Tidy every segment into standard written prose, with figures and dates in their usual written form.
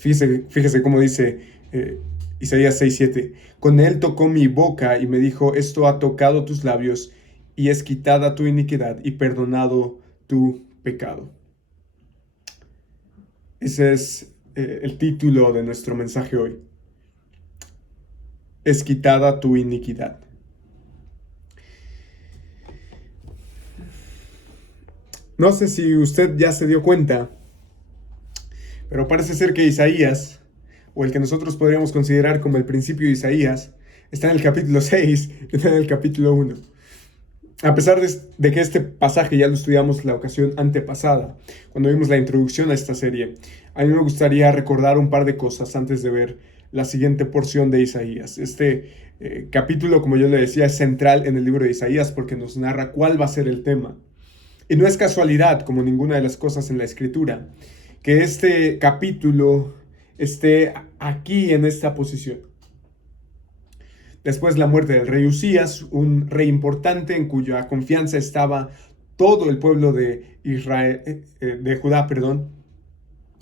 Fíjese cómo dice Isaías 6:7. Con él tocó mi boca y me dijo, esto ha tocado tus labios y es quitada tu iniquidad y perdonado tu pecado. Ese es el título de nuestro mensaje hoy. Es quitada tu iniquidad. No sé si usted ya se dio cuenta, pero parece ser que Isaías, o el que nosotros podríamos considerar como el principio de Isaías, está en el capítulo 6 y está en el capítulo 1. A pesar de que este pasaje ya lo estudiamos la ocasión antepasada, cuando vimos la introducción a esta serie, a mí me gustaría recordar un par de cosas antes de ver la siguiente porción de Isaías. Este capítulo, como yo le decía, es central en el libro de Isaías porque nos narra cuál va a ser el tema. Y no es casualidad, como ninguna de las cosas en la Escritura, que este capítulo esté aquí en esta posición. Después la muerte del rey Usías, un rey importante en cuya confianza estaba todo el pueblo de Israel, de Judá, perdón,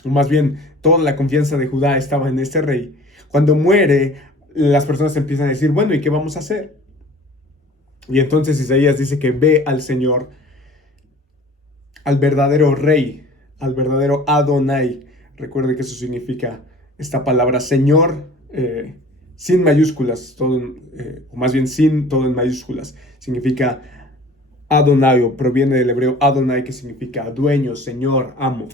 o más bien toda la confianza de Judá estaba en este rey. Cuando muere, las personas empiezan a decir, bueno, ¿y qué vamos a hacer? Y entonces Isaías dice que ve al Señor, al verdadero rey, al verdadero Adonai. Recuerde que eso significa esta palabra Señor, sin mayúsculas, o más bien sin todo en mayúsculas. Significa Adonai, o proviene del hebreo Adonai, que significa dueño, señor, amo.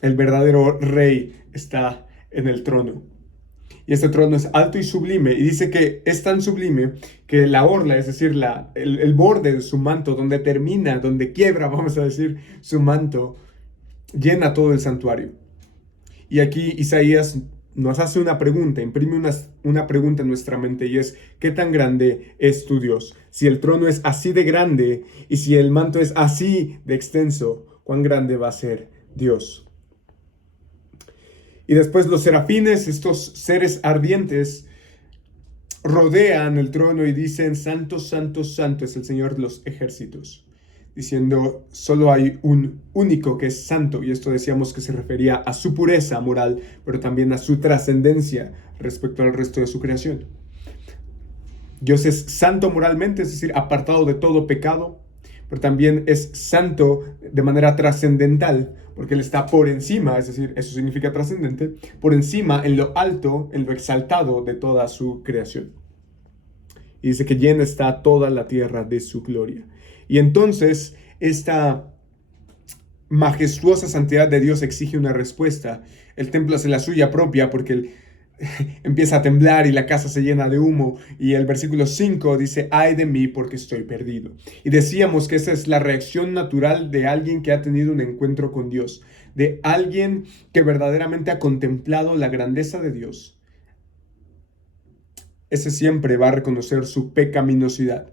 El verdadero rey está en el trono. Y este trono es alto y sublime. Y dice que es tan sublime que la orla, es decir, el borde de su manto, donde termina, donde quiebra, vamos a decir, su manto, llena todo el santuario. Y aquí Isaías nos hace una pregunta, imprime una pregunta en nuestra mente y es, ¿qué tan grande es tu Dios? Si el trono es así de grande y si el manto es así de extenso, ¿cuán grande va a ser Dios? Y después los serafines, estos seres ardientes, rodean el trono y dicen, Santo, Santo, Santo es el Señor de los ejércitos, diciendo, solo hay un único que es santo, y esto decíamos que se refería a su pureza moral, pero también a su trascendencia respecto al resto de su creación. Dios es santo moralmente, es decir, apartado de todo pecado, pero también es santo de manera trascendental, porque Él está por encima, es decir, eso significa trascendente, por encima, en lo alto, en lo exaltado de toda su creación. Y dice que llena está toda la tierra de su gloria. Y entonces, esta majestuosa santidad de Dios exige una respuesta. El templo hace la suya propia porque él empieza a temblar y la casa se llena de humo. Y el versículo 5 dice, ay de mí porque estoy perdido. Y decíamos que esa es la reacción natural de alguien que ha tenido un encuentro con Dios, de alguien que verdaderamente ha contemplado la grandeza de Dios. Ese siempre va a reconocer su pecaminosidad.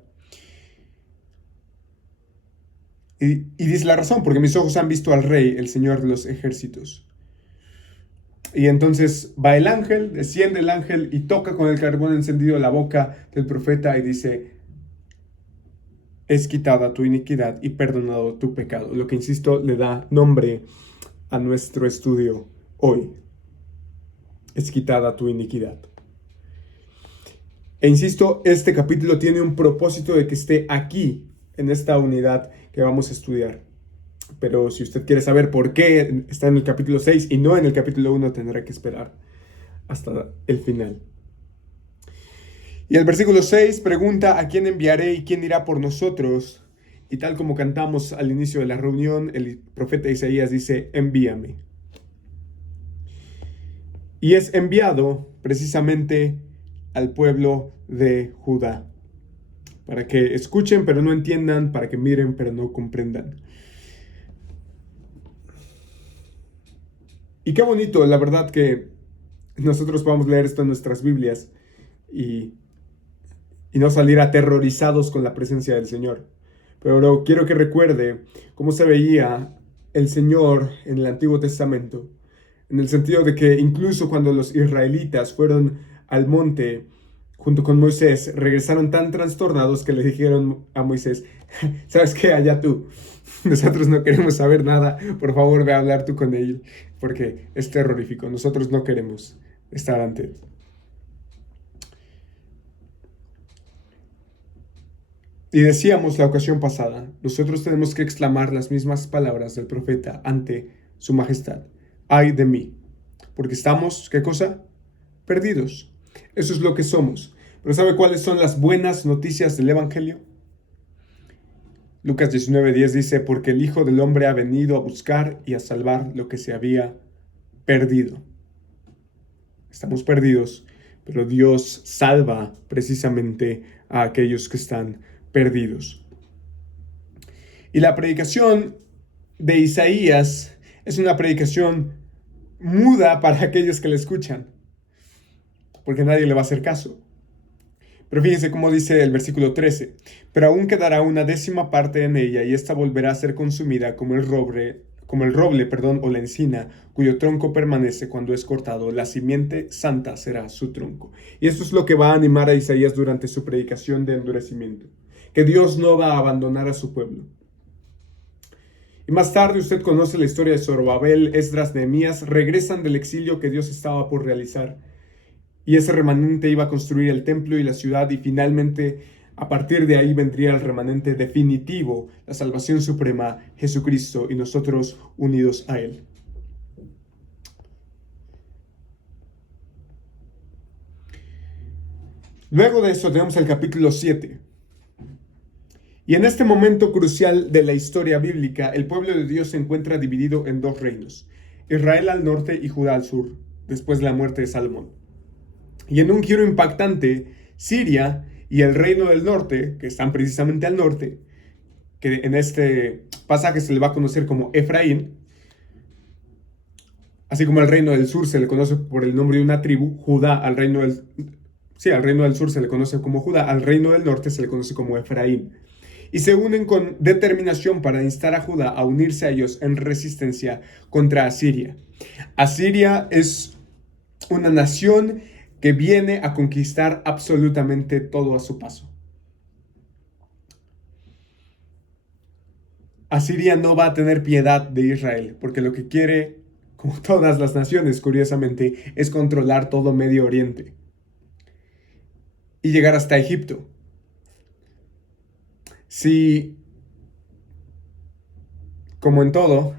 Y dice la razón, porque mis ojos han visto al Rey, el Señor de los ejércitos. Y entonces va el ángel, desciende el ángel y toca con el carbón encendido la boca del profeta y dice, es quitada tu iniquidad y perdonado tu pecado. Lo que, insisto, le da nombre a nuestro estudio hoy. Es quitada tu iniquidad. E insisto, este capítulo tiene un propósito de que esté aquí, en esta unidad que vamos a estudiar. Pero si usted quiere saber por qué está en el capítulo 6 y no en el capítulo 1, tendrá que esperar hasta el final. Y el versículo 6 pregunta, ¿a quién enviaré y quién irá por nosotros? Y tal como cantamos al inicio de la reunión, el profeta Isaías dice, envíame. Y es enviado precisamente al pueblo de Judá, para que escuchen pero no entiendan, para que miren pero no comprendan. Y qué bonito, la verdad, que nosotros podamos leer esto en nuestras Biblias y no salir aterrorizados con la presencia del Señor. Pero quiero que recuerde cómo se veía el Señor en el Antiguo Testamento, en el sentido de que incluso cuando los israelitas fueron al monte junto con Moisés, regresaron tan trastornados que le dijeron a Moisés, ¿sabes qué? Allá tú. Nosotros no queremos saber nada. Por favor, ve a hablar tú con él, porque es terrorífico. Nosotros no queremos estar ante él. Y decíamos la ocasión pasada, nosotros tenemos que exclamar las mismas palabras del profeta ante su majestad. Ay de mí, porque estamos, ¿qué cosa? Perdidos. Eso es lo que somos. Pero ¿sabe cuáles son las buenas noticias del Evangelio? Lucas 19:10 dice, porque el Hijo del Hombre ha venido a buscar y a salvar lo que se había perdido. Estamos perdidos, pero Dios salva precisamente a aquellos que están perdidos. Y la predicación de Isaías es una predicación muda para aquellos que le escuchan, porque nadie le va a hacer caso. Pero fíjense cómo dice el versículo 13, pero aún quedará una décima parte en ella y esta volverá a ser consumida como el roble, o la encina, cuyo tronco permanece cuando es cortado. La simiente santa será su tronco. Y esto es lo que va a animar a Isaías durante su predicación de endurecimiento, que Dios no va a abandonar a su pueblo. Y más tarde usted conoce la historia de Zorobabel, Esdras, Nehemías, regresan del exilio que Dios estaba por realizar. Y ese remanente iba a construir el templo y la ciudad y finalmente a partir de ahí vendría el remanente definitivo, la salvación suprema, Jesucristo y nosotros unidos a Él. Luego de eso tenemos el capítulo 7. Y en este momento crucial de la historia bíblica, el pueblo de Dios se encuentra dividido en dos reinos, Israel al norte y Judá al sur, después de la muerte de Salomón. Y en un giro impactante, Siria y el reino del norte, que están precisamente al norte, que en este pasaje se le va a conocer como Efraín, así como el reino del sur se le conoce por el nombre de una tribu, Judá al reino del sur se le conoce como Judá, al reino del norte se le conoce como Efraín. Y se unen con determinación para instar a Judá a unirse a ellos en resistencia contra Asiria. Asiria es una nación que viene a conquistar absolutamente todo a su paso. Asiria no va a tener piedad de Israel, porque lo que quiere, como todas las naciones, curiosamente, es controlar todo Medio Oriente y llegar hasta Egipto. Si, como en todo,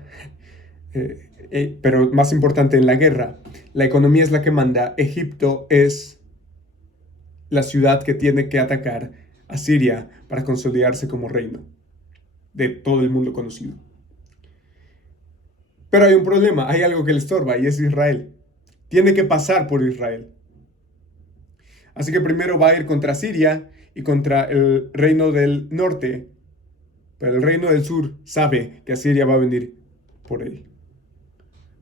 pero más importante en la guerra, la economía es la que manda, Egipto es la ciudad que tiene que atacar a Siria para consolidarse como reino de todo el mundo conocido. Pero hay un problema, hay algo que le estorba y es Israel. Tiene que pasar por Israel. Así que primero va a ir contra Siria y contra el reino del norte, pero el reino del sur sabe que Asiria va a venir por él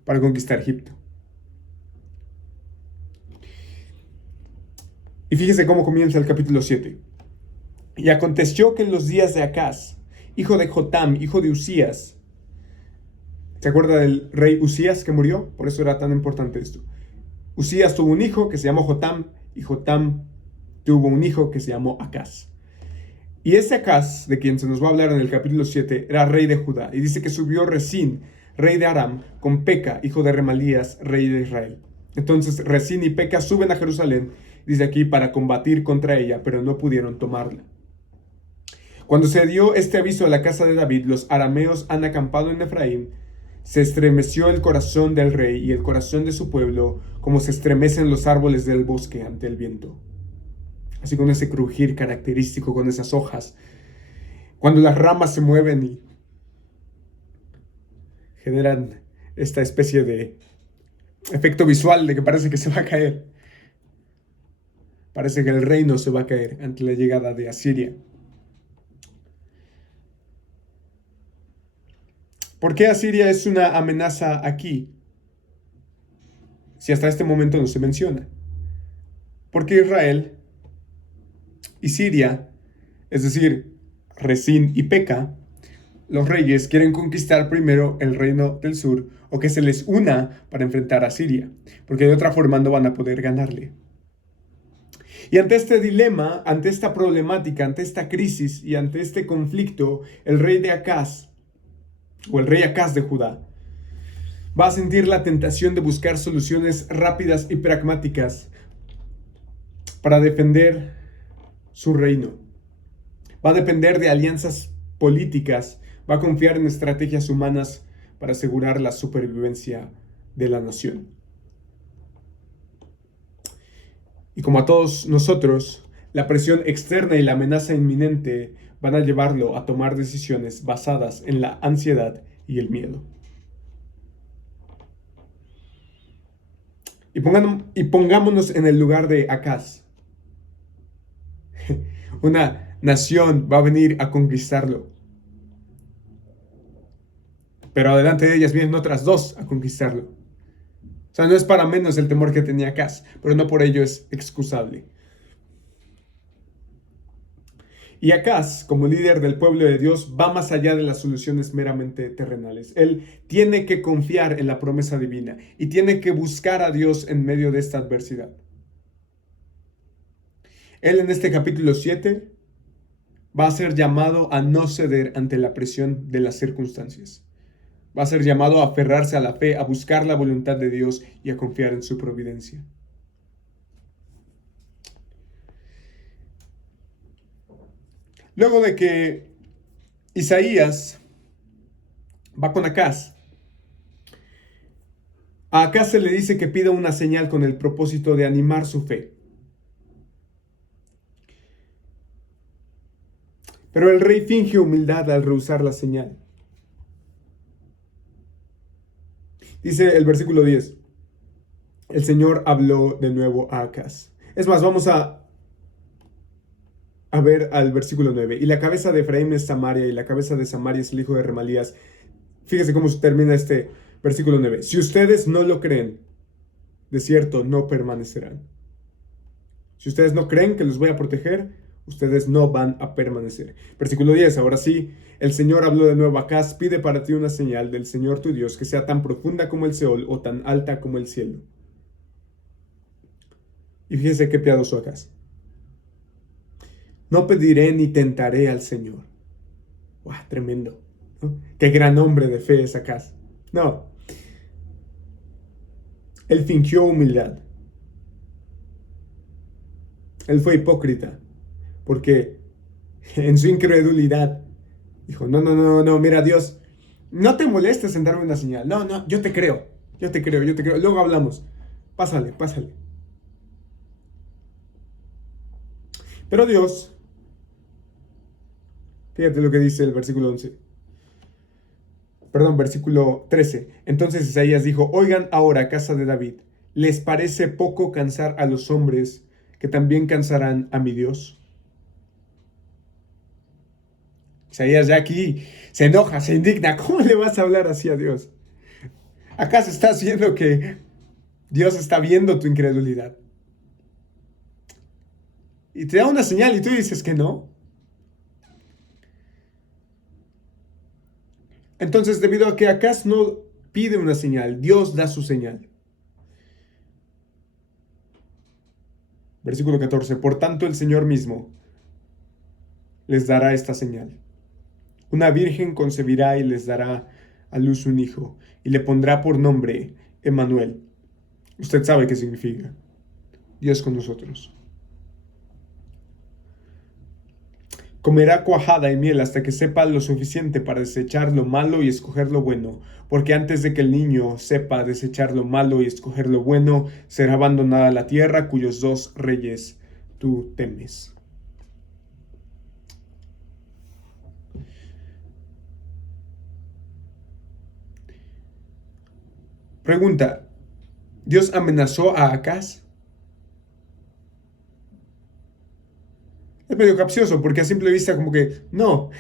para conquistar Egipto. Y fíjese cómo comienza el capítulo 7. Y aconteció que en los días de Acaz, hijo de Jotam, hijo de Usías, ¿se acuerda del rey Usías que murió? Por eso era tan importante esto. Usías tuvo un hijo que se llamó Jotam, y Jotam tuvo un hijo que se llamó Acaz. Y ese Acaz, de quien se nos va a hablar en el capítulo 7, era rey de Judá. Y dice que subió Resín, rey de Aram, con Peca, hijo de Remalías, rey de Israel. Entonces Resín y Peca suben a Jerusalén, dice aquí, para combatir contra ella, pero no pudieron tomarla. Cuando se dio este aviso a la casa de David, los arameos han acampado en Efraín. Se estremeció el corazón del rey y el corazón de su pueblo, como se estremecen los árboles del bosque ante el viento. Así con ese crujir característico, con esas hojas. Cuando las ramas se mueven y generan esta especie de efecto visual de que parece que se va a caer. Parece que el reino se va a caer ante la llegada de Asiria. ¿Por qué Asiria es una amenaza aquí? Si hasta este momento no se menciona. Porque Israel y Siria, es decir, Resín y Peca, los reyes quieren conquistar primero el reino del sur o que se les una para enfrentar a Siria, porque de otra forma no van a poder ganarle. Y ante este dilema, ante esta problemática, ante esta crisis y ante este conflicto, el rey de Acaz o el rey Acaz de Judá, va a sentir la tentación de buscar soluciones rápidas y pragmáticas para defender su reino. Va a depender de alianzas políticas, va a confiar en estrategias humanas para asegurar la supervivencia de la nación. Y como a todos nosotros, la presión externa y la amenaza inminente van a llevarlo a tomar decisiones basadas en la ansiedad y el miedo. Y pongámonos en el lugar de Acaz. Una nación va a venir a conquistarlo. Pero adelante de ellas vienen otras dos a conquistarlo. O sea, no es para menos el temor que tenía Acaz, pero no por ello es excusable. Y Acaz, como líder del pueblo de Dios, va más allá de las soluciones meramente terrenales. Él tiene que confiar en la promesa divina y tiene que buscar a Dios en medio de esta adversidad. Él en este capítulo 7 va a ser llamado a no ceder ante la presión de las circunstancias. Va a ser llamado a aferrarse a la fe, a buscar la voluntad de Dios y a confiar en su providencia. Luego de que Isaías va con Acaz, a Acaz se le dice que pida una señal con el propósito de animar su fe. Pero el rey finge humildad al rehusar la señal. Dice el versículo 10. El Señor habló de nuevo a Acaz. Es más, vamos a ver al versículo 9. Y la cabeza de Efraín es Samaria, y la cabeza de Samaria es el hijo de Remalías. Fíjese cómo termina este versículo 9. Si ustedes no lo creen, de cierto no permanecerán. Si ustedes no creen que los voy a proteger, ustedes no van a permanecer. Versículo 10. Ahora sí, el Señor habló de nuevo a Acaz. Pide para ti una señal del Señor tu Dios que sea tan profunda como el Seol o tan alta como el cielo. Y fíjese qué piadoso Acaz. No pediré ni tentaré al Señor. ¡Wow! Tremendo, ¿no? Qué gran hombre de fe es Acaz. No. Él fingió humildad. Él fue hipócrita. Porque en su incredulidad dijo, no, mira Dios, no te molestes en darme una señal. No, yo te creo. Luego hablamos. Pásale. Pero Dios, fíjate lo que dice el versículo 11. Perdón, versículo 13. Entonces Isaías dijo, oigan ahora, casa de David, ¿les parece poco cansar a los hombres que también cansarán a mi Dios? Isaías ya aquí se enoja, se indigna. ¿Cómo le vas a hablar así a Dios? ¿Acaso estás viendo que Dios está viendo tu incredulidad? Y te da una señal y tú dices que no. Entonces, debido a que Acaz no pide una señal, Dios da su señal. Versículo 14. Por tanto, el Señor mismo les dará esta señal. Una virgen concebirá y les dará a luz un hijo, y le pondrá por nombre Emmanuel. Usted sabe qué significa. Dios con nosotros. Comerá cuajada y miel hasta que sepa lo suficiente para desechar lo malo y escoger lo bueno, porque antes de que el niño sepa desechar lo malo y escoger lo bueno, será abandonada la tierra cuyos dos reyes tú temes. Pregunta, ¿Dios amenazó a Acaz? Es medio capcioso porque a simple vista como que no.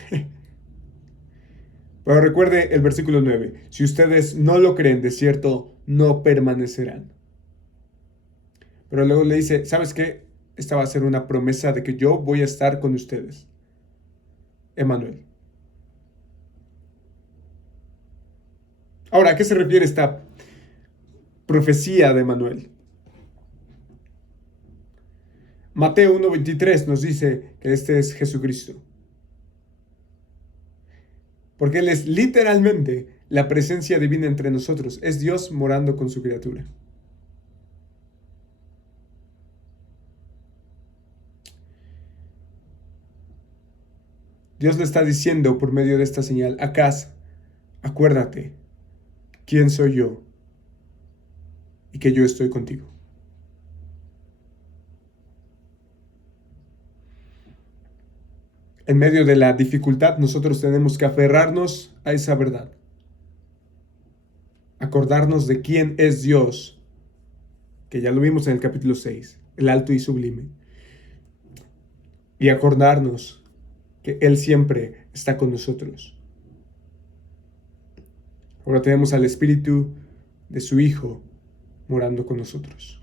Pero recuerde el versículo 9. Si ustedes no lo creen, de cierto, no permanecerán. Pero luego le dice, ¿sabes qué? Esta va a ser una promesa de que yo voy a estar con ustedes. Emmanuel. Ahora, ¿a qué se refiere esta profecía de Emmanuel? Mateo 1:23 nos dice que este es Jesucristo. porque Él es literalmente la presencia divina entre nosotros. Es Dios morando con su criatura. Dios le está diciendo por medio de esta señal: Acaz, acuérdate quién soy yo y que yo estoy contigo. En medio de la dificultad, nosotros tenemos que aferrarnos a esa verdad. Acordarnos de quién es Dios, que ya lo vimos en el capítulo 6, el alto y sublime. Y acordarnos que Él siempre está con nosotros. Ahora tenemos al Espíritu de su Hijo morando con nosotros.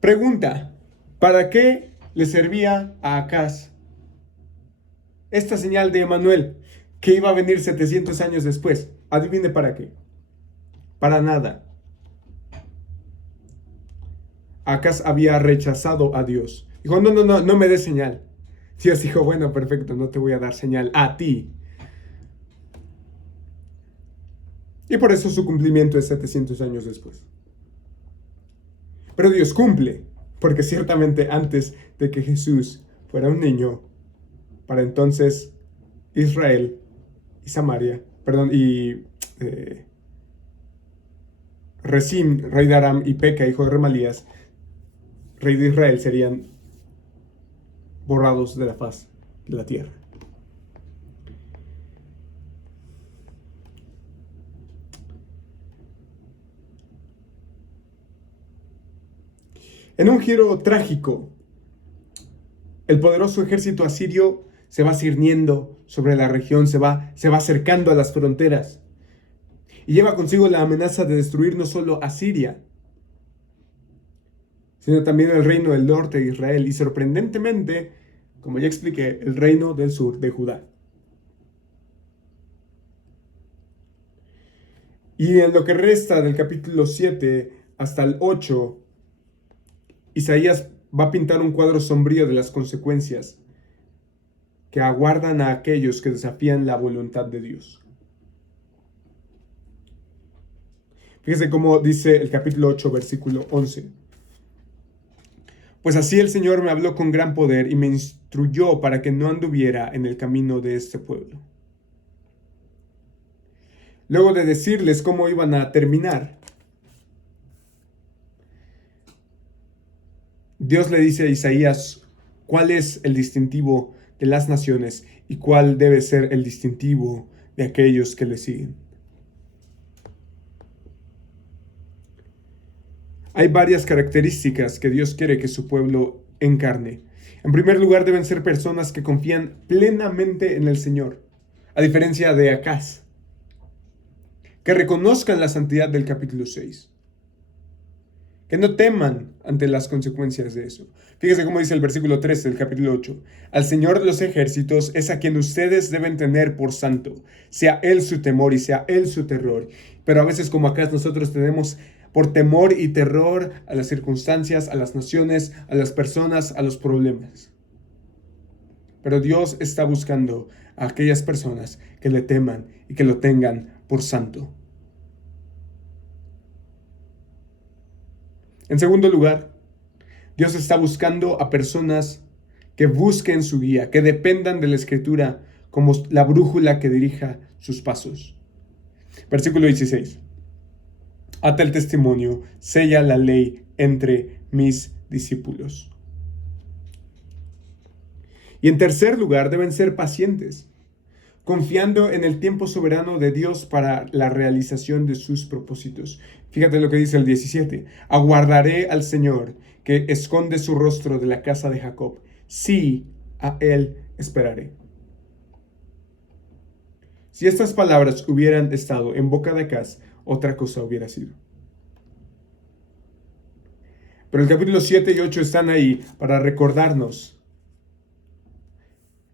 Pregunta: ¿para qué le servía a Acaz esta señal de Emanuel, que iba a venir 700 años después? Adivine para qué. Para nada. Acaz había rechazado a Dios. Dijo: no me des señal. Dios dijo: bueno, perfecto, no te voy a dar señal a ti. Y por eso su cumplimiento es 700 años después. Pero Dios cumple, porque ciertamente antes de que Jesús fuera un niño, para entonces Israel y Samaria, Rezín, rey de Aram, y Peca, hijo de Remalías, rey de Israel, serían borrados de la faz de la tierra. En un giro trágico, el poderoso ejército asirio se va cirniendo sobre la región, se va acercando a las fronteras y lleva consigo la amenaza de destruir no solo a Siria, sino también el reino del norte de Israel y, sorprendentemente, como ya expliqué, el reino del sur de Judá. Y en lo que resta del capítulo 7 hasta el 8, Isaías va a pintar un cuadro sombrío de las consecuencias que aguardan a aquellos que desafían la voluntad de Dios. Fíjese cómo dice el capítulo 8, versículo 11. Pues así el Señor me habló con gran poder y me instruyó para que no anduviera en el camino de este pueblo. Luego de decirles cómo iban a terminar, Dios le dice a Isaías cuál es el distintivo de las naciones y cuál debe ser el distintivo de aquellos que le siguen. Hay varias características que Dios quiere que su pueblo encarne. En primer lugar, deben ser personas que confían plenamente en el Señor, a diferencia de Acaz, que reconozcan la santidad del capítulo 6, que no teman ante las consecuencias de eso. Fíjese cómo dice el versículo 13 del capítulo 8. Al Señor de los ejércitos es a quien ustedes deben tener por santo, sea Él su temor y sea Él su terror. Pero a veces, como acá, nosotros tenemos por temor y terror a las circunstancias, a las naciones, a las personas, a los problemas. Pero Dios está buscando a aquellas personas que le teman y que lo tengan por santo. En segundo lugar, Dios está buscando a personas que busquen su guía, que dependan de la Escritura como la brújula que dirija sus pasos. Versículo 16. Ata el testimonio, sella la ley entre mis discípulos. Y en tercer lugar, deben ser pacientes, confiando en el tiempo soberano de Dios para la realización de sus propósitos. Fíjate lo que dice el 17. Aguardaré al Señor, que esconde su rostro de la casa de Jacob. Sí, a Él esperaré. Si estas palabras hubieran estado en boca de Acaz, otra cosa hubiera sido. Pero el capítulo 7 y 8 están ahí para recordarnos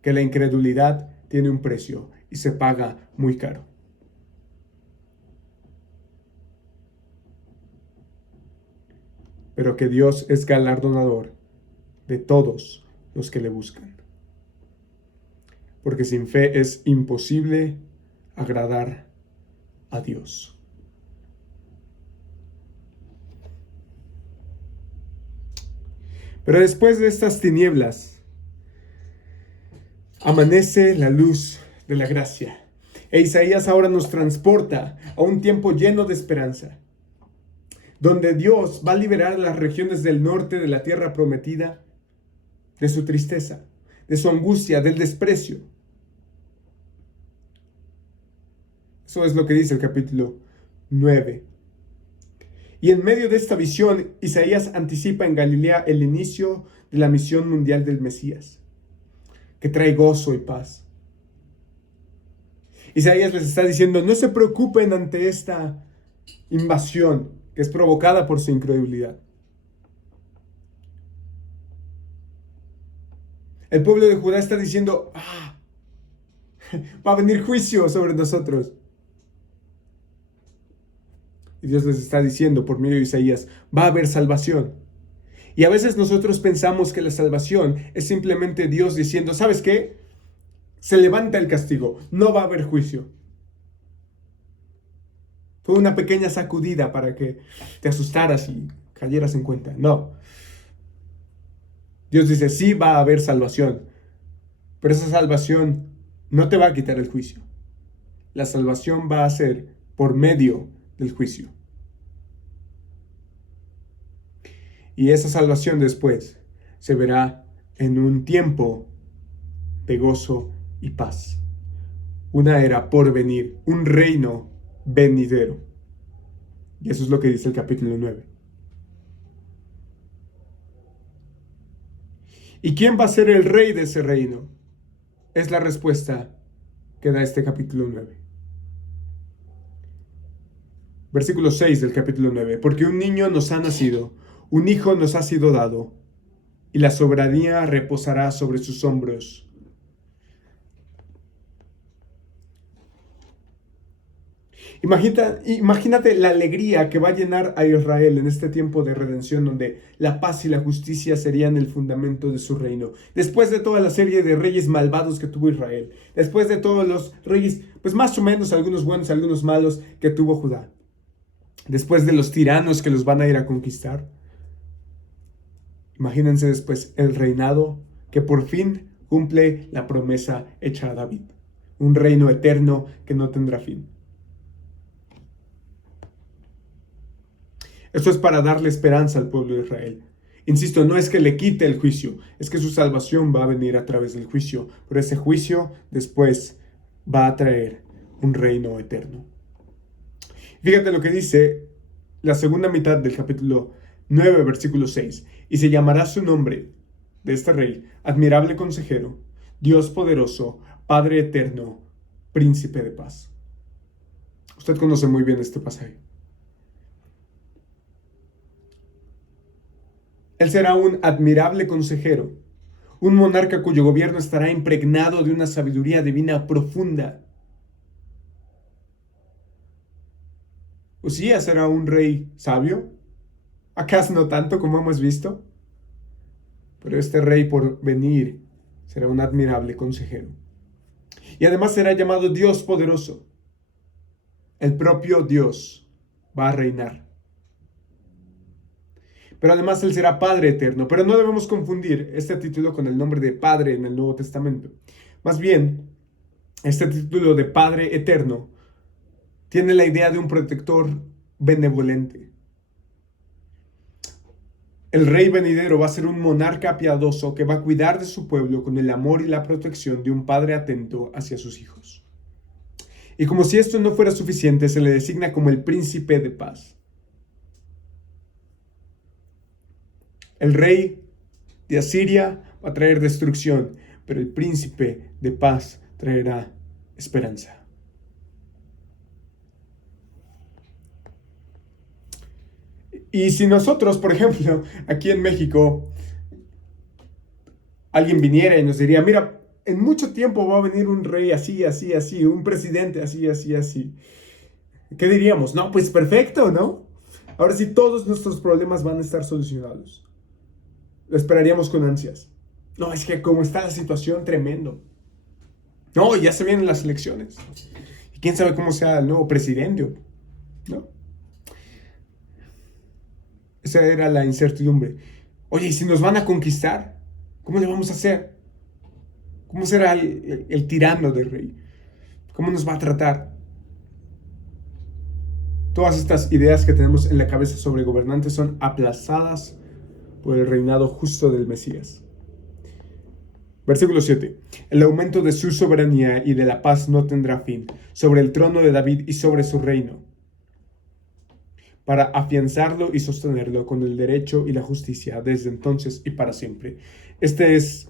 que la incredulidad tiene un precio y se paga muy caro. Pero que Dios es galardonador de todos los que le buscan. porque sin fe es imposible agradar a Dios. Pero después de estas tinieblas, amanece la luz de la gracia. E Isaías ahora nos transporta a un tiempo lleno de esperanza, donde Dios va a liberar las regiones del norte de la tierra prometida de su tristeza, de su angustia, del desprecio. Eso es lo que dice el capítulo 9. Y en medio de esta visión, Isaías anticipa en Galilea el inicio de la misión mundial del Mesías, que trae gozo y paz. Isaías les está diciendo, no se preocupen ante esta invasión que es provocada por su incredulidad. El pueblo de Judá está diciendo, va a venir juicio sobre nosotros. Y Dios les está diciendo por medio de Isaías, va a haber salvación. Y a veces nosotros pensamos que la salvación es simplemente Dios diciendo, ¿sabes qué? Se levanta el castigo, no va a haber juicio. Fue una pequeña sacudida para que te asustaras y cayeras en cuenta. No. Dios dice, sí va a haber salvación, pero esa salvación no te va a quitar el juicio. La salvación va a ser por medio del juicio. Y esa salvación después se verá en un tiempo de gozo y paz. Una era por venir, un reino venidero. Y eso es lo que dice el capítulo 9. ¿Y quién va a ser el rey de ese reino? Es la respuesta que da este capítulo 9. Versículo 6 del capítulo 9. Porque un niño nos ha nacido, un hijo nos ha sido dado, y la soberanía reposará sobre sus hombros. Imagínate la alegría que va a llenar a Israel en este tiempo de redención, donde la paz y la justicia serían el fundamento de su reino. Después de toda la serie de reyes malvados que tuvo Israel, después de todos los reyes, pues más o menos algunos buenos, algunos malos que tuvo Judá, después de los tiranos que los van a ir a conquistar, imagínense después el reinado que por fin cumple la promesa hecha a David, un reino eterno que no tendrá fin. Esto es para darle esperanza al pueblo de Israel. Insisto, no es que le quite el juicio, es que su salvación va a venir a través del juicio, pero ese juicio después va a traer un reino eterno. Fíjate lo que dice la segunda mitad del capítulo 9, versículo 6. Y se llamará su nombre de este rey, admirable consejero, Dios poderoso, Padre eterno, príncipe de paz. Usted conoce muy bien este pasaje. Él será un admirable consejero, un monarca cuyo gobierno estará impregnado de una sabiduría divina profunda. Usías era un rey sabio, ¿acaso no tanto como hemos visto? Pero este rey por venir será un admirable consejero. Y además será llamado Dios poderoso. El propio Dios va a reinar. Pero además Él será Padre eterno. Pero no debemos confundir este título con el nombre de Padre en el Nuevo Testamento. Más bien, este título de Padre eterno tiene la idea de un protector benevolente. El rey venidero va a ser un monarca piadoso que va a cuidar de su pueblo con el amor y la protección de un padre atento hacia sus hijos. Y como si esto no fuera suficiente, se le designa como el príncipe de paz. El rey de Asiria va a traer destrucción, pero el príncipe de paz traerá esperanza. Y si nosotros, por ejemplo, aquí en México, alguien viniera y nos diría, mira, en mucho tiempo va a venir un rey así, así, así, un presidente así, así, así. ¿Qué diríamos? No, pues perfecto, ¿no? Ahora sí todos nuestros problemas van a estar solucionados. Lo esperaríamos con ansias. No, es que como está la situación, tremendo. No, ya se vienen las elecciones. Y quién sabe cómo sea el nuevo presidente, ¿no? Esa era la incertidumbre. Oye, ¿y si nos van a conquistar? ¿Cómo le vamos a hacer? ¿Cómo será el tirano del rey? ¿Cómo nos va a tratar? Todas estas ideas que tenemos en la cabeza sobre gobernantes son aplazadas por el reinado justo del Mesías. Versículo 7. El aumento de su soberanía y de la paz no tendrá fin sobre el trono de David y sobre su reino, para afianzarlo y sostenerlo con el derecho y la justicia desde entonces y para siempre. Esta es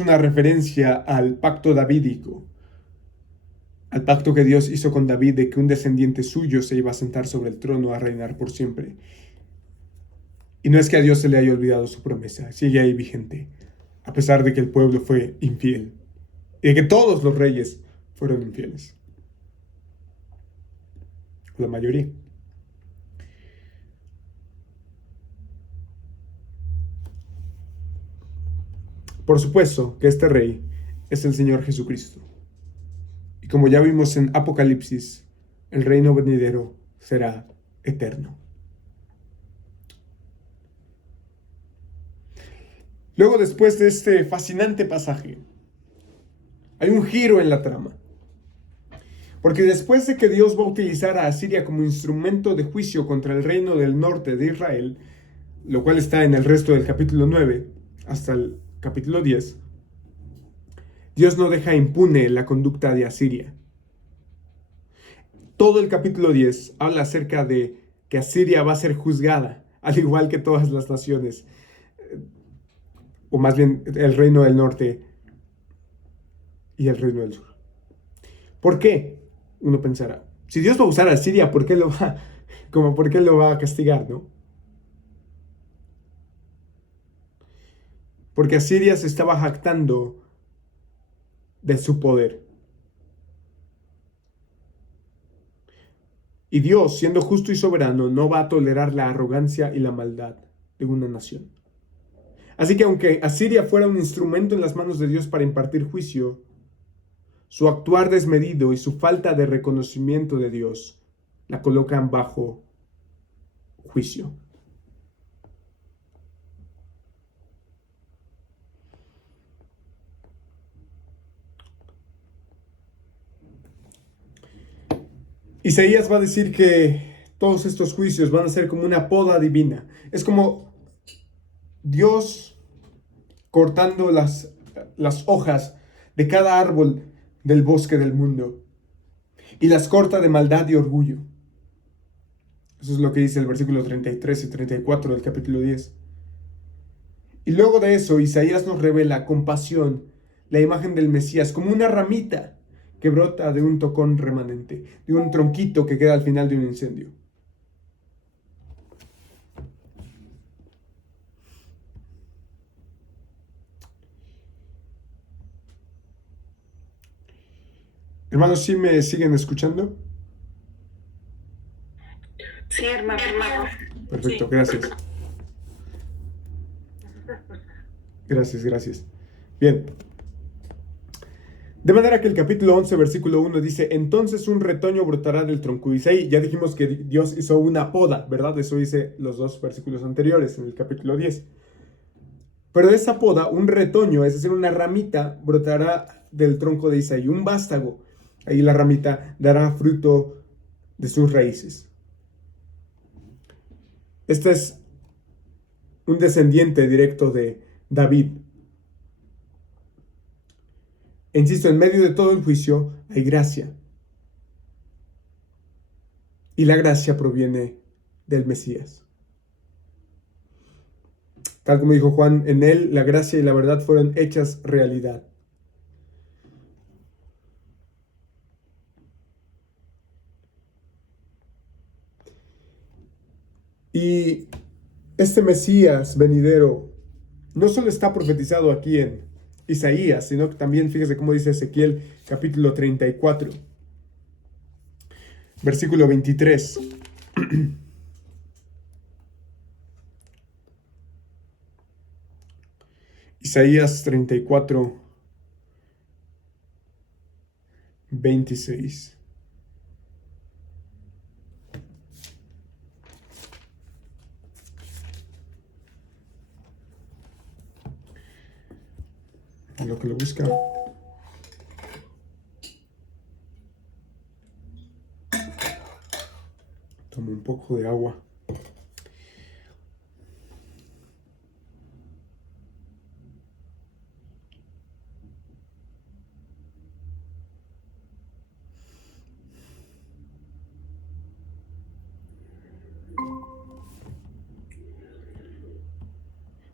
una referencia al pacto davídico, al pacto que Dios hizo con David de que un descendiente suyo se iba a sentar sobre el trono a reinar por siempre. Y no es que a Dios se le haya olvidado su promesa, sigue ahí vigente, a pesar de que el pueblo fue infiel y de que todos los reyes fueron infieles. La mayoría. Por supuesto que este rey es el Señor Jesucristo. Y como ya vimos en Apocalipsis, el reino venidero será eterno. Luego, después de este fascinante pasaje, hay un giro en la trama. Porque después de que Dios va a utilizar a Asiria como instrumento de juicio contra el reino del norte de Israel, lo cual está en el resto del capítulo 9 hasta el capítulo 10, Dios no deja impune la conducta de Asiria. Todo el capítulo 10 habla acerca de que Asiria va a ser juzgada, al igual que todas las naciones, o más bien el reino del norte y el reino del sur. ¿Por qué? Uno pensará, si Dios va a usar a Asiria, ¿por qué lo va a castigar, no? Porque Asiria se estaba jactando de su poder. Y Dios, siendo justo y soberano, no va a tolerar la arrogancia y la maldad de una nación. Así que aunque Asiria fuera un instrumento en las manos de Dios para impartir juicio, su actuar desmedido y su falta de reconocimiento de Dios la colocan bajo juicio. Isaías va a decir que todos estos juicios van a ser como una poda divina. Es como Dios cortando las hojas de cada árbol del bosque del mundo y las corta de maldad y orgullo. Eso es lo que dice el versículo 33 y 34 del capítulo 10. Y luego de eso, Isaías nos revela con pasión la imagen del Mesías como una ramita que brota de un tocón remanente, de un tronquito que queda al final de un incendio. Hermanos, ¿sí me siguen escuchando? Sí, hermano. Perfecto, Sí. gracias. Gracias. Bien. De manera que el capítulo 11, versículo 1 dice, entonces un retoño brotará del tronco. Y ahí ya dijimos que Dios hizo una poda, ¿verdad? Eso dice los dos versículos anteriores en el capítulo 10. Pero de esa poda, un retoño, es decir, una ramita, brotará del tronco de Isaí, un vástago. Ahí la ramita dará fruto de sus raíces. Este es un descendiente directo de David. E insisto, en medio de todo el juicio hay gracia. Y la gracia proviene del Mesías. Tal como dijo Juan, en él la gracia y la verdad fueron hechas realidad. Y este Mesías venidero no solo está profetizado aquí en Isaías, sino que también, fíjese cómo dice Ezequiel capítulo 34, versículo 23. Isaías 34, 26. En lo que lo busca. Tomo un poco de agua.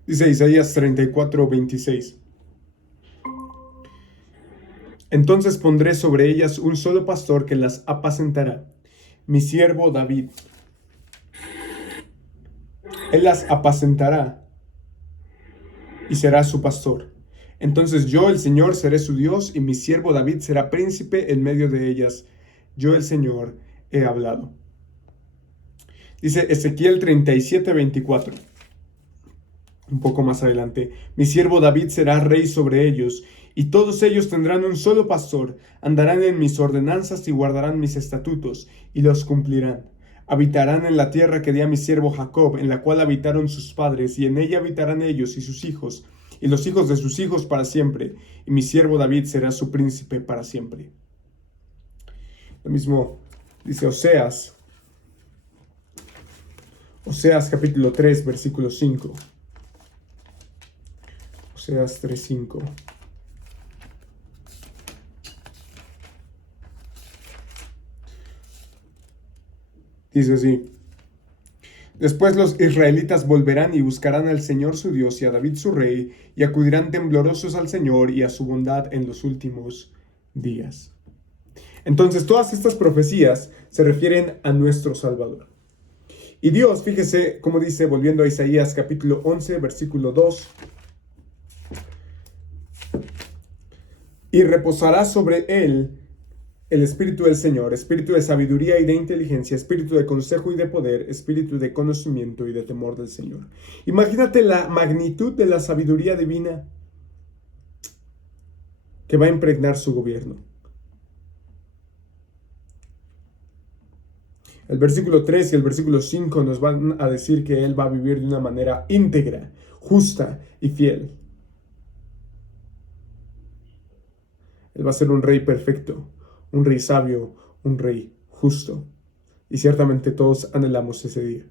Dice Isaías 34, 26. Entonces pondré sobre ellas un solo pastor que las apacentará, mi siervo David. Él las apacentará y será su pastor. Entonces yo, el Señor, seré su Dios y mi siervo David será príncipe en medio de ellas. Yo, el Señor, he hablado. Dice Ezequiel 37, 24. Un poco más adelante, mi siervo David será rey sobre ellos, y todos ellos tendrán un solo pastor, andarán en mis ordenanzas y guardarán mis estatutos, y los cumplirán. Habitarán en la tierra que di a mi siervo Jacob, en la cual habitaron sus padres, y en ella habitarán ellos y sus hijos, y los hijos de sus hijos para siempre, y mi siervo David será su príncipe para siempre. Lo mismo dice Oseas capítulo 3, versículo 5. Oseas 3:5. Dice así: después los israelitas volverán y buscarán al Señor su Dios y a David su rey, y acudirán temblorosos al Señor y a su bondad en los últimos días. Entonces todas estas profecías se refieren a nuestro Salvador. Y Dios, fíjese cómo dice, volviendo a Isaías capítulo 11, versículo 2, y reposará sobre él el Espíritu del Señor, Espíritu de sabiduría y de inteligencia, Espíritu de consejo y de poder, Espíritu de conocimiento y de temor del Señor. Imagínate la magnitud de la sabiduría divina que va a impregnar su gobierno. El versículo 3 y el versículo 5 nos van a decir que Él va a vivir de una manera íntegra, justa y fiel. Él va a ser un rey perfecto, un rey sabio, un rey justo. Y ciertamente todos anhelamos ese día.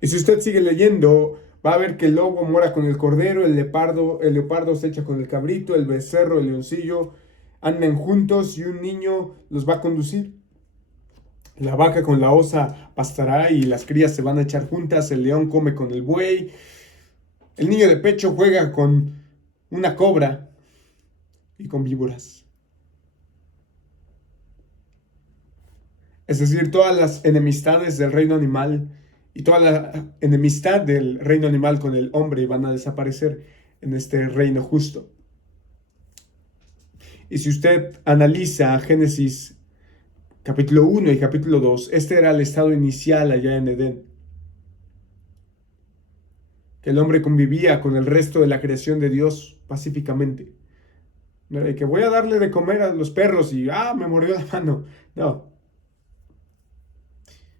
Y si usted sigue leyendo, va a ver que el lobo mora con el cordero, el leopardo se echa con el cabrito, el becerro, el leoncillo, andan juntos y un niño los va a conducir. La vaca con la osa pastará y las crías se van a echar juntas, el león come con el buey, el niño de pecho juega con una cobra y con víboras. Es decir, todas las enemistades del reino animal y toda la enemistad del reino animal con el hombre van a desaparecer en este reino justo. Y si usted analiza Génesis capítulo 1 y capítulo 2, este era el estado inicial allá en Edén. Que el hombre convivía con el resto de la creación de Dios pacíficamente. No era que voy a darle de comer a los perros y me mordió la mano. No.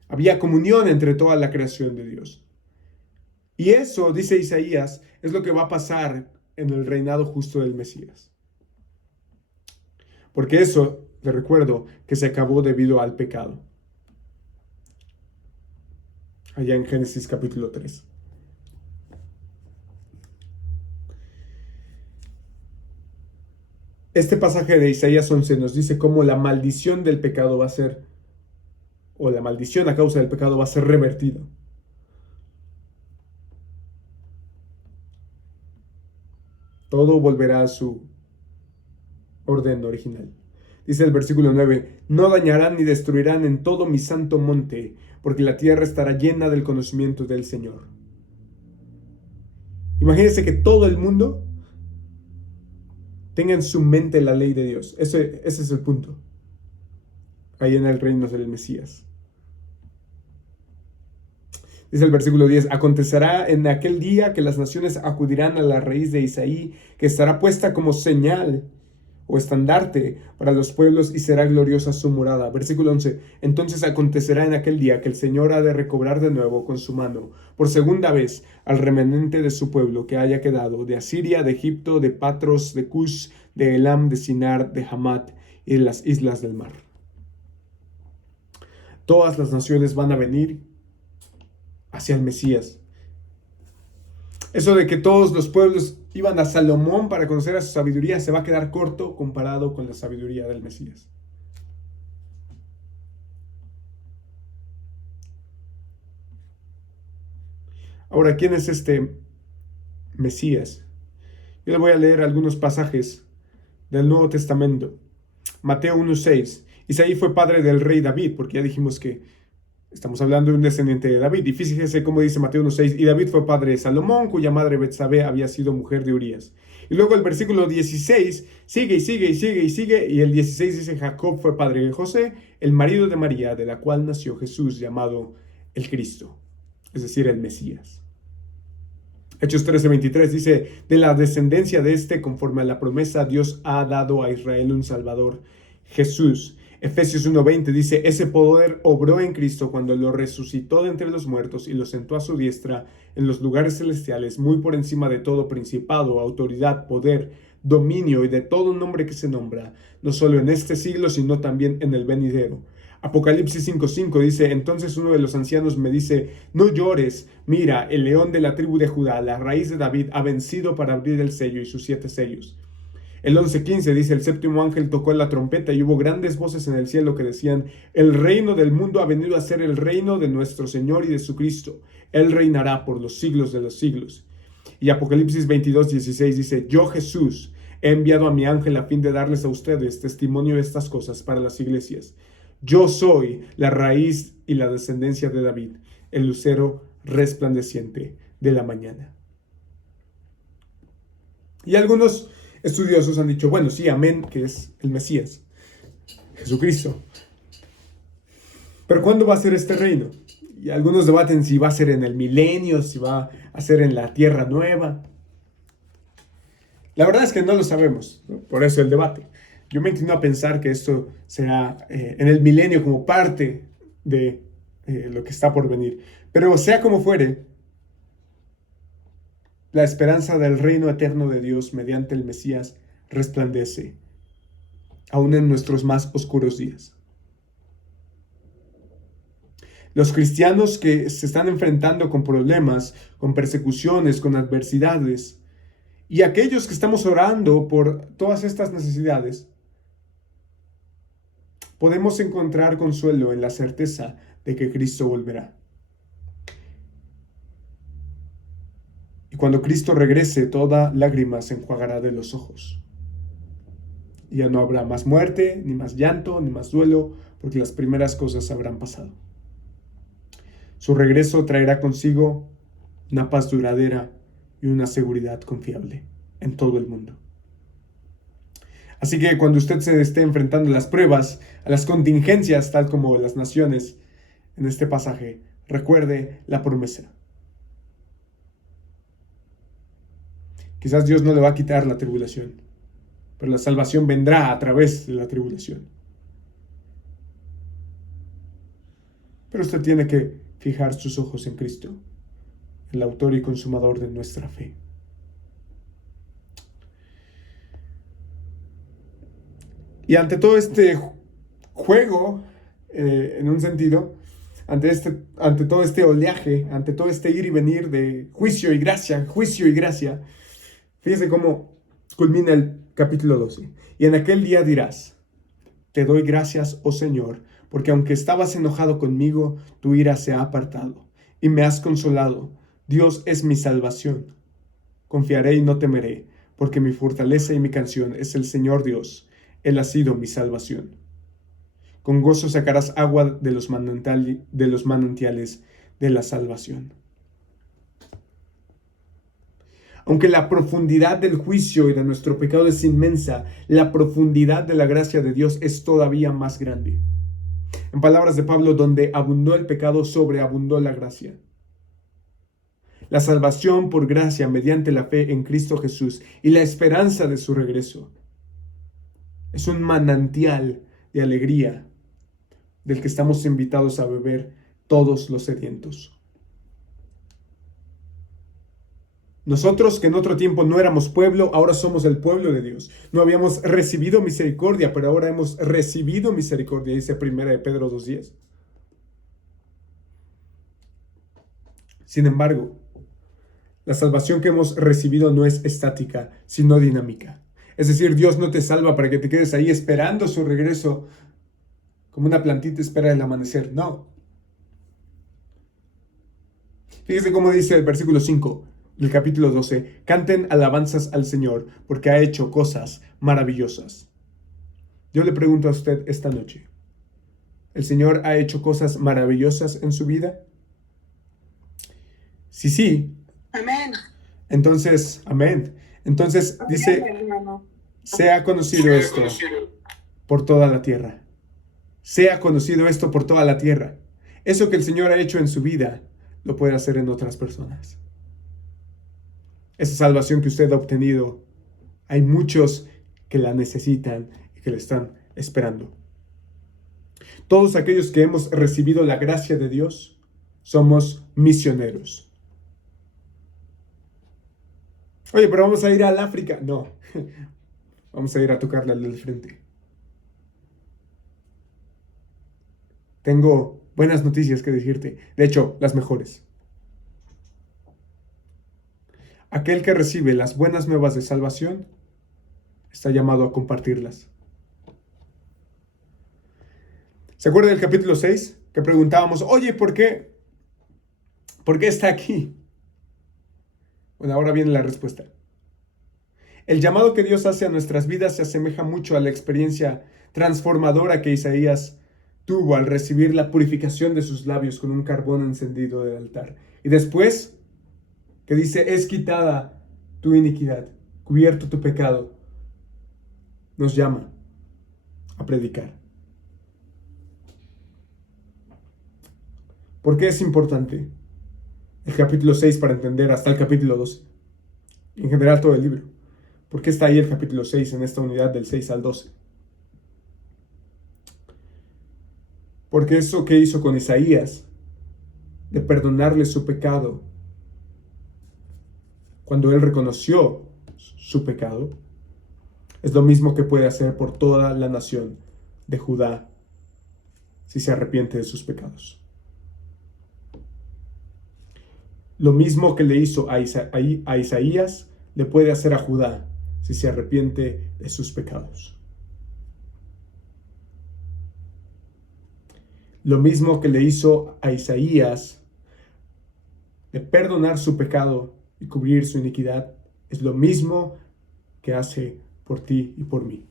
Había comunión entre toda la creación de Dios. Y eso, dice Isaías, es lo que va a pasar en el reinado justo del Mesías. Porque eso, le recuerdo, que se acabó debido al pecado. Allá en Génesis capítulo 3. Este pasaje de Isaías 11 nos dice cómo la maldición del pecado va a ser, o la maldición a causa del pecado va a ser revertida. Todo volverá a su orden original. Dice el versículo 9, no dañarán ni destruirán en todo mi santo monte, porque la tierra estará llena del conocimiento del Señor. Imagínense que todo el mundo tenga en su mente la ley de Dios. Ese es el punto. Ahí en el reino del Mesías. Dice el versículo 10, acontecerá en aquel día que las naciones acudirán a la raíz de Isaí, que estará puesta como señal o estandarte para los pueblos y será gloriosa su morada. Versículo 11, entonces acontecerá en aquel día que el Señor ha de recobrar de nuevo con su mano, por segunda vez, al remanente de su pueblo que haya quedado, de Asiria, de Egipto, de Patros, de Cus, de Elam, de Sinar, de Hamat y de las islas del mar. Todas las naciones van a venir hacia el Mesías. Eso de que todos los pueblos iban a Salomón para conocer a su sabiduría se va a quedar corto comparado con la sabiduría del Mesías. Ahora, ¿quién es este Mesías? Yo le voy a leer algunos pasajes del Nuevo Testamento. Mateo 1:6. Isaí fue padre del rey David, porque ya dijimos que estamos hablando de un descendiente de David. Y fíjese cómo dice Mateo 1:6. Y David fue padre de Salomón, cuya madre Betsabé había sido mujer de Urías. Y luego el versículo 16 sigue y sigue y sigue y sigue. Y el 16 dice, Jacob fue padre de José, el marido de María, de la cual nació Jesús, llamado el Cristo, es decir, el Mesías. Hechos 13:23 dice, de la descendencia de este, conforme a la promesa, Dios ha dado a Israel un Salvador, Jesús. Efesios 1:20 dice, ese poder obró en Cristo cuando lo resucitó de entre los muertos y lo sentó a su diestra en los lugares celestiales, muy por encima de todo principado, autoridad, poder, dominio y de todo nombre que se nombra, no solo en este siglo, sino también en el venidero. Apocalipsis 5:5 dice, entonces uno de los ancianos me dice, no llores, mira, el león de la tribu de Judá, la raíz de David, ha vencido para abrir el sello y sus 7 sellos. El 11:15 dice, el séptimo ángel tocó la trompeta y hubo grandes voces en el cielo que decían, el reino del mundo ha venido a ser el reino de nuestro Señor y de su Cristo. Él reinará por los siglos de los siglos. Y Apocalipsis 22:16 dice, yo Jesús he enviado a mi ángel a fin de darles a ustedes testimonio de estas cosas para las iglesias. Yo soy la raíz y la descendencia de David, el lucero resplandeciente de la mañana. Y algunos estudiosos han dicho, bueno, sí, amén, que es el Mesías, Jesucristo. Pero ¿cuándo va a ser este reino? Y algunos debaten si va a ser en el milenio, si va a ser en la tierra nueva. La verdad es que no lo sabemos, ¿no? Por eso el debate. Yo me inclino a pensar que esto será en el milenio como parte de lo que está por venir. Pero sea como fuere, la esperanza del reino eterno de Dios mediante el Mesías resplandece, aún en nuestros más oscuros días. Los cristianos que se están enfrentando con problemas, con persecuciones, con adversidades, y aquellos que estamos orando por todas estas necesidades, podemos encontrar consuelo en la certeza de que Cristo volverá. Y cuando Cristo regrese, toda lágrima se enjuagará de los ojos. Ya no habrá más muerte, ni más llanto, ni más duelo, porque las primeras cosas habrán pasado. Su regreso traerá consigo una paz duradera y una seguridad confiable en todo el mundo. Así que cuando usted se esté enfrentando a las pruebas, a las contingencias, tal como las naciones en este pasaje, recuerde la promesa. Quizás Dios no le va a quitar la tribulación, pero la salvación vendrá a través de la tribulación. Pero usted tiene que fijar sus ojos en Cristo, el autor y consumador de nuestra fe. Y ante todo este juego, en un sentido, ante todo este oleaje, ante todo este ir y venir de juicio y gracia, fíjese cómo culmina el capítulo 12. Y en aquel día dirás, te doy gracias, oh Señor, porque aunque estabas enojado conmigo, tu ira se ha apartado y me has consolado. Dios es mi salvación. Confiaré y no temeré, porque mi fortaleza y mi canción es el Señor Dios. Él ha sido mi salvación. Con gozo sacarás agua de los manantiales de la salvación. Aunque la profundidad del juicio y de nuestro pecado es inmensa, la profundidad de la gracia de Dios es todavía más grande. En palabras de Pablo, donde abundó el pecado, sobreabundó la gracia. la salvación por gracia mediante la fe en Cristo Jesús y la esperanza de su regreso. Es un manantial de alegría del que estamos invitados a beber todos los sedientos. Nosotros que en otro tiempo no éramos pueblo, ahora somos el pueblo de Dios. No habíamos recibido misericordia, pero ahora hemos recibido misericordia, dice 1 de Pedro 2:10. Sin embargo, la salvación que hemos recibido no es estática, sino dinámica. Es decir, Dios no te salva para que te quedes ahí esperando su regreso como una plantita espera el amanecer. No. Fíjese cómo dice el versículo 5 del capítulo 12. Canten alabanzas al Señor porque ha hecho cosas maravillosas. Yo le pregunto a usted esta noche, ¿el Señor ha hecho cosas maravillosas en su vida? Si sí, Amén. entonces, amén. Entonces dice, sea conocido esto por toda la tierra. Sea conocido esto por toda la tierra. Eso que el Señor ha hecho en su vida, lo puede hacer en otras personas. Esa salvación que usted ha obtenido, hay muchos que la necesitan y que la están esperando. Todos aquellos que hemos recibido la gracia de Dios, somos misioneros. Oye, pero vamos a ir al África. No, vamos a ir a tocarle al del frente. Tengo buenas noticias que decirte. De hecho, las mejores. Aquel que recibe las buenas nuevas de salvación está llamado a compartirlas. ¿Se acuerda del capítulo 6? Que preguntábamos, oye, ¿por qué? ¿Por qué está aquí? Bueno, ahora viene la respuesta. El llamado que Dios hace a nuestras vidas se asemeja mucho a la experiencia transformadora que Isaías tuvo al recibir la purificación de sus labios con un carbón encendido del altar. Y después, que dice, es quitada tu iniquidad, cubierto tu pecado, nos llama a predicar. ¿Por qué es importante el capítulo 6 para entender hasta el capítulo 12? En general todo el libro. ¿Por qué está ahí el capítulo 6 en esta unidad del 6 al 12? Porque eso que hizo con Isaías, de perdonarle su pecado, cuando él reconoció su pecado, es lo mismo que puede hacer por toda la nación de Judá si se arrepiente de sus pecados. Lo mismo que le hizo a Isaías, le puede hacer a Judá si se arrepiente de sus pecados. Lo mismo que le hizo a Isaías de perdonar su pecado y cubrir su iniquidad, es lo mismo que hace por ti y por mí.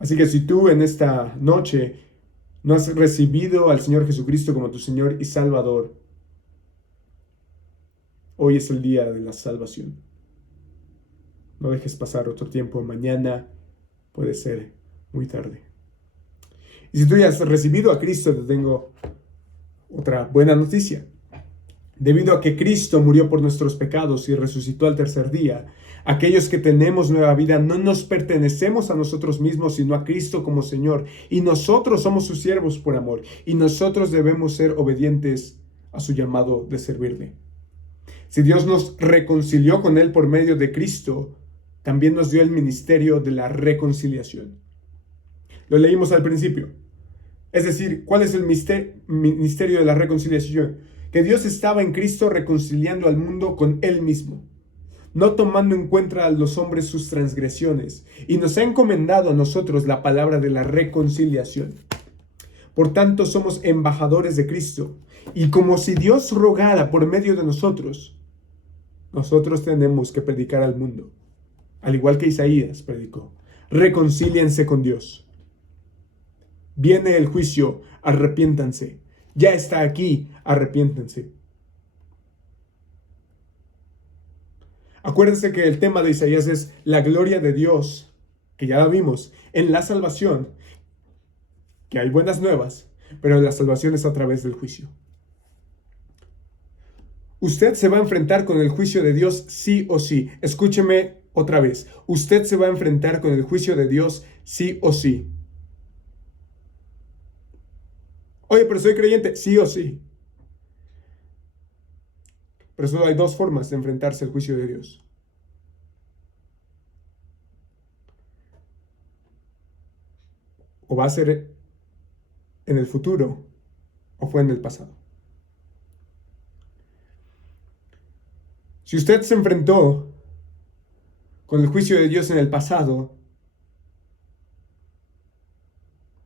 Así que si tú en esta noche no has recibido al Señor Jesucristo como tu Señor y Salvador, hoy es el día de la salvación. No dejes pasar otro tiempo, mañana puede ser muy tarde. Y si tú ya has recibido a Cristo, te tengo otra buena noticia. Debido a que Cristo murió por nuestros pecados y resucitó al tercer día, aquellos que tenemos nueva vida no nos pertenecemos a nosotros mismos, sino a Cristo como Señor. Y nosotros somos sus siervos por amor. Y nosotros debemos ser obedientes a su llamado de servirle. Si Dios nos reconcilió con Él por medio de Cristo, también nos dio el ministerio de la reconciliación. Lo leímos al principio. Es decir, ¿cuál es el ministerio de la reconciliación? Que Dios estaba en Cristo reconciliando al mundo con Él mismo, no tomando en cuenta a los hombres sus transgresiones, y nos ha encomendado a nosotros la palabra de la reconciliación. Por tanto, somos embajadores de Cristo, y como si Dios rogara por medio de nosotros tenemos que predicar al mundo, al igual que Isaías predicó: reconcíliense con Dios. Viene el juicio, arrepiéntanse. Ya está aquí, arrepiéntanse. Acuérdense que el tema de Isaías es la gloria de Dios, que ya la vimos, en la salvación, que hay buenas nuevas, pero la salvación es a través del juicio. Usted se va a enfrentar con el juicio de Dios sí o sí. Escúcheme otra vez. Usted se va a enfrentar con el juicio de Dios sí o sí. Oye, pero soy creyente, sí o sí. Pero solo hay dos formas de enfrentarse al juicio de Dios. O va a ser en el futuro o fue en el pasado. Si usted se enfrentó con el juicio de Dios en el pasado,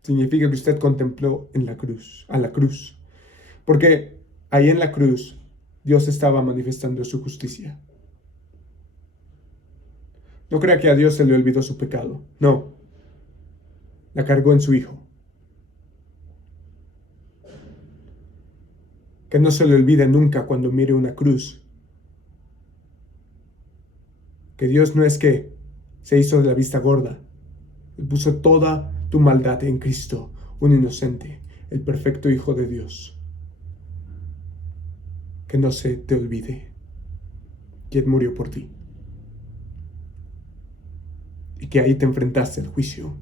significa que usted contempló a la cruz. Porque ahí en la cruz Dios estaba manifestando su justicia. No crea que a Dios se le olvidó su pecado. No. La cargó en su Hijo. Que no se le olvide nunca cuando mire una cruz. Que Dios no es que se hizo de la vista gorda. Él puso toda tu maldad en Cristo, un inocente, el perfecto Hijo de Dios. Que no se te olvide quién murió por ti. Y que ahí te enfrentaste al juicio.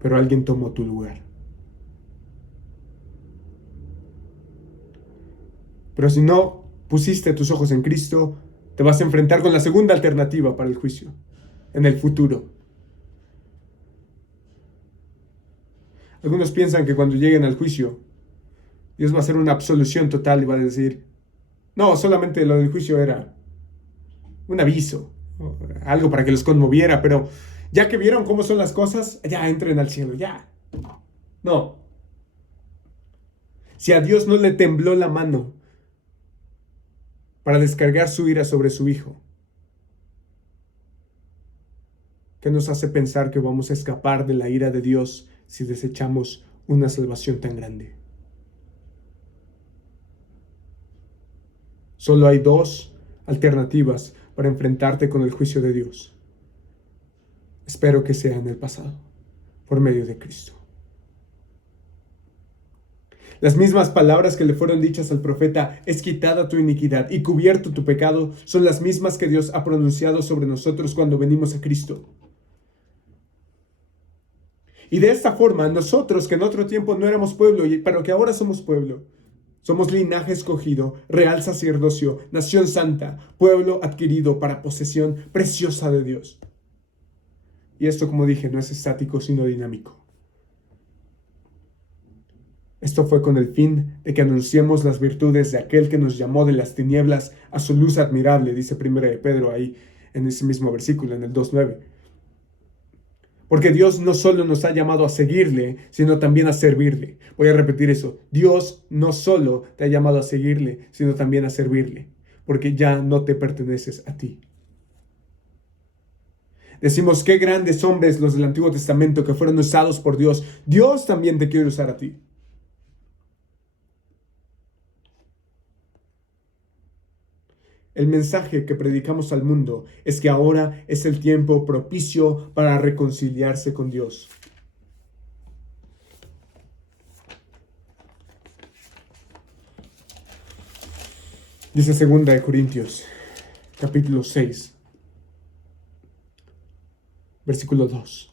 Pero alguien tomó tu lugar. Pero si no pusiste tus ojos en Cristo, te vas a enfrentar con la segunda alternativa para el juicio, en el futuro. Algunos piensan que cuando lleguen al juicio, Dios va a hacer una absolución total y va a decir, no, solamente lo del juicio era un aviso, algo para que los conmoviera, pero ya que vieron cómo son las cosas, ya entren al cielo, ya. No. Si a Dios no le tembló la mano para descargar su ira sobre su Hijo, ¿qué nos hace pensar que vamos a escapar de la ira de Dios si desechamos una salvación tan grande? Solo hay dos alternativas para enfrentarte con el juicio de Dios. Espero que sea en el pasado, por medio de Cristo. Las mismas palabras que le fueron dichas al profeta, es quitada tu iniquidad y cubierto tu pecado, son las mismas que Dios ha pronunciado sobre nosotros cuando venimos a Cristo. Y de esta forma, nosotros que en otro tiempo no éramos pueblo, pero que ahora somos pueblo, somos linaje escogido, real sacerdocio, nación santa, pueblo adquirido para posesión preciosa de Dios. Y esto, como dije, no es estático, sino dinámico. Esto fue con el fin de que anunciemos las virtudes de aquel que nos llamó de las tinieblas a su luz admirable, dice 1 de Pedro ahí en ese mismo versículo, en el 2:9. Porque Dios no solo nos ha llamado a seguirle, sino también a servirle. Voy a repetir eso. Dios no solo te ha llamado a seguirle, sino también a servirle. Porque ya no te perteneces a ti. Decimos, qué grandes hombres los del Antiguo Testamento que fueron usados por Dios. Dios también te quiere usar a ti. El mensaje que predicamos al mundo es que ahora es el tiempo propicio para reconciliarse con Dios. Dice 2 de Corintios, capítulo 6, versículo 2.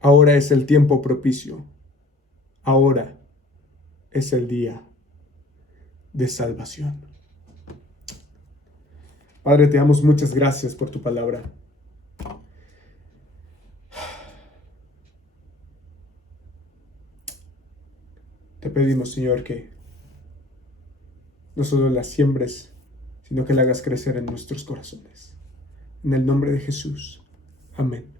Ahora es el tiempo propicio. Ahora es el día de salvación. Padre, te damos muchas gracias por tu palabra. Te pedimos, Señor, que no solo la siembres, sino que la hagas crecer en nuestros corazones. En el nombre de Jesús. Amén.